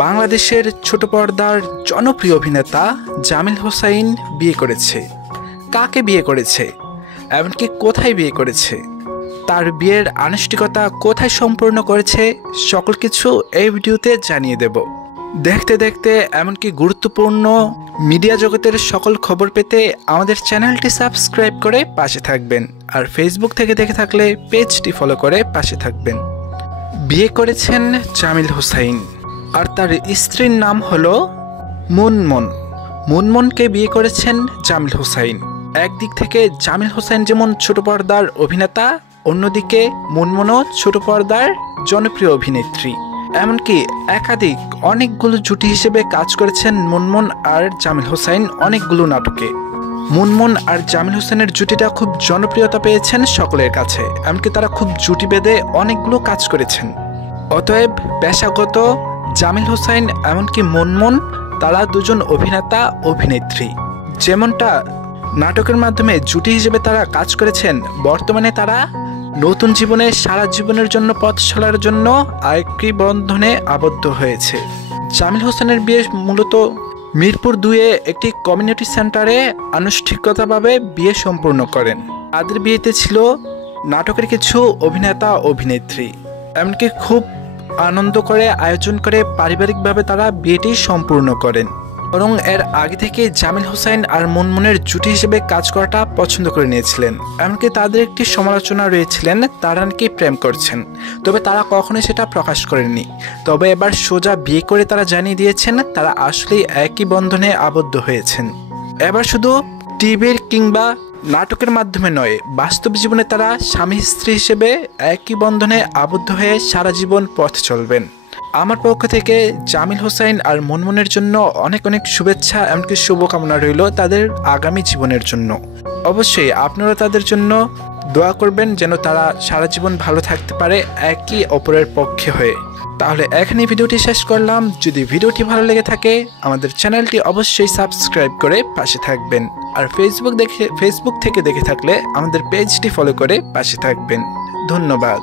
বাংলাদেশের ছোট পর্দার জনপ্রিয় অভিনেতা জামিল হোসাইন বিয়ে করেছে। কাকে বিয়ে করেছে, এমনকি কোথায় বিয়ে করেছে, তার বিয়ের আনুষ্ঠানিকতা কোথায় সম্পূর্ণ করেছে, সকল কিছু এই ভিডিওতে জানিয়ে দেব। দেখতে দেখতে এমনকি গুরুত্বপূর্ণ মিডিয়া জগতের সকল খবর পেতে আমাদের চ্যানেলটি সাবস্ক্রাইব করে পাশে থাকবেন, আর ফেসবুক থেকে দেখে থাকলে পেজটি ফলো করে পাশে থাকবেন। বিয়ে করেছেন জামিল হোসাইন, আর তার স্ত্রীর নাম হলো মুনমুন। মুনমুনকে বিয়ে করেছেন জামিল হোসাইন। একদিক থেকে জামিল হোসাইন যেমন ছোট পর্দার অভিনেতা, অন্যদিকে মুনমুনও ছোট পর্দার জনপ্রিয় অভিনেত্রী। এমনকি একাধিক অনেকগুলো জুটি হিসেবে কাজ করেছেন মুনমুন আর জামিল হোসাইন অনেকগুলো নাটকে। মুনমুন আর জামিল হোসেনের জুটিটা খুব জনপ্রিয়তা পেয়েছেন সকলের কাছে, এমনকি তারা খুব জুটি বেঁধে অনেকগুলো কাজ করেছেন। অতএব পেশাগত জামিল হোসাইন এমনকি মুনমুন তারা দুজন অভিনেতা অভিনেত্রী। যেমনটা নাটকের মাধ্যমে জুটি হিসেবে তারা কাজ করেছেন, বর্তমানে তারা নতুন জীবনে সারা জীবনের জন্য পথ চলার জন্য আরেকটি বন্ধনে আবদ্ধ হয়েছে। জামিল হোসেনের বিয়ে মূলত মিরপুর 2-এ একটি কমিউনিটি সেন্টারে আনুষ্ঠানিকতাভাবে বিয়ে সম্পূর্ণ করেন। তাদের বিয়েতে ছিল নাটকের কিছু অভিনেতা অভিনেত্রী, এমনকি খুব আনন্দ করে আয়োজন করে পারিবারিকভাবে তারা বিয়েটি সম্পূর্ণ করেন। বরং এর আগে থেকে জামিল হোসাইন আর মুনমুনের জুটি হিসেবে কাজ করাটা পছন্দ করে নিয়েছিলেন। এমনকি তাদের একটি সমালোচনা রয়েছিলেন তারা নাকি প্রেম করছেন, তবে তারা কখনোই সেটা প্রকাশ করেননি। তবে এবার সোজা বিয়ে করে তারা জানিয়ে দিয়েছেন তারা আসলেই একই বন্ধনে আবদ্ধ হয়েছেন। এবার শুধু টিভির কিংবা নাটকের মাধ্যমে নয়, বাস্তব জীবনে তারা স্বামী স্ত্রী হিসেবে একই বন্ধনে আবদ্ধ হয়ে সারা জীবন পথ চলবেন। আমার পক্ষ থেকে জামিল হোসাইন আর মুনমুনের জন্য অনেক অনেক শুভেচ্ছা, এমনকি শুভকামনা রইল তাদের আগামী জীবনের জন্য। অবশ্যই আপনারা তাদের জন্য দোয়া করবেন যেন তারা সারা জীবন ভালো থাকতে পারে একে অপরের পক্ষে হয়ে। তাহলে এখানেই ভিডিওটি শেষ করলাম। যদি ভিডিওটি ভালো লেগে থাকে আমাদের চ্যানেলটি অবশ্যই সাবস্ক্রাইব করে পাশে থাকবেন, আর ফেসবুক থেকে দেখে থাকলে আমাদের পেজটি ফলো করে পাশে থাকবেন। ধন্যবাদ।